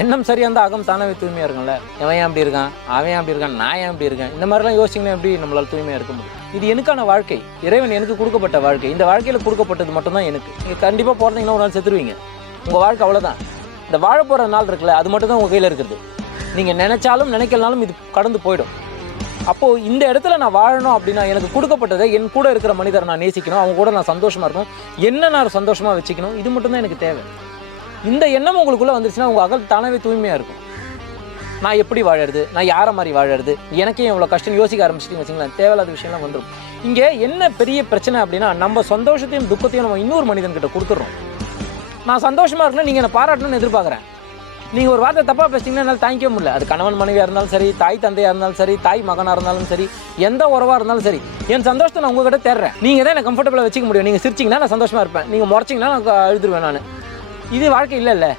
எண்ணம் சரியாக இருந்தால் அகம் தானே தூய்மையாக இருக்கும்ல. எவன் ஏன் அப்படி இருக்கான், அவன் ஏன் அப்படி இருக்கான், நான் ஏன் அப்படி இருக்கேன், இந்த மாதிரிலாம் யோசிச்சிங்கன்னா எப்படி நம்மளால் தூய்மையாக இருக்க முடியும்? இது எனக்கான வாழ்க்கை, இறைவன் எனக்கு கொடுக்கப்பட்ட வாழ்க்கை. இந்த வாழ்க்கையில் கொடுக்கப்பட்டது மட்டும்தான் எனக்கு. நீங்கள் கண்டிப்பாக பிறந்தீங்கன்னா ஒரு நாள் செத்துருவீங்க. உங்கள் வாழ்க்கை அவ்வளோதான். இந்த வாழ போகிற நாள் இருக்குல்ல, அது மட்டும் தான் உங்கள் கையில் இருக்குது. நீங்கள் நினச்சாலும் நினைக்கலனாலும் இது கடந்து போயிடும். அப்போது இந்த இடத்துல நான் வாழணும் அப்படின்னா எனக்கு கொடுக்கப்பட்டதை என் கூட இருக்கிற மனிதரை நான் நேசிக்கணும், அவங்க கூட நான் சந்தோஷமாக இருக்கணும், என்ன நான் சந்தோஷமாக வச்சுக்கணும், இது மட்டும்தான் எனக்கு தேவை. இந்த எண்ணம் உங்களுக்குள்ளே வந்துருச்சுன்னா உங்கள் அகல் தானாகவே தூய்மையாக இருக்கும். நான் எப்படி வாழறது, நான் யாரை மாதிரி வாழறது, எனக்கே இவ்வளோ கஷ்டம் யோசிக்க ஆரம்பிச்சிட்டிங்க வச்சுங்களேன், தேவையில்லாத விஷயம்லாம் வந்துடும். இங்கே என்ன பெரிய பிரச்சனை அப்படின்னா, நம்ம சந்தோஷத்தையும் துக்கத்தையும் நம்ம இன்னொரு மனிதன்கிட்ட கொடுத்துட்றோம். நான் சந்தோஷமாக இருக்கணும், நீங்கள் என்னை பாராட்டணும்னு எதிர்பார்க்குறேன். நீங்கள் ஒரு வார்த்தை தப்பாக பேசிட்டீங்கன்னா என்னால் தாங்கிக்க முடியல. அது கணவன் மனைவியாக இருந்தாலும் சரி, தாய் தந்தையாக இருந்தாலும் சரி, தாய் மகனாக இருந்தாலும் சரி, எந்த உறவாக இருந்தாலும் சரி, என் சந்தோஷத்தை நான் உங்ககிட்ட தேடுறேன். நீங்கள் தான் எனக்கு கம்ஃபர்டபுளாக வச்சுக்க முடியும். நீங்கள் சிரிச்சிங்கன்னா நான் சந்தோஷமாக இருப்பேன், நீங்கள் முறைச்சிங்கன்னா நான் அழுதுருவேன். நான் இது வாழ்க்கை இல்லை.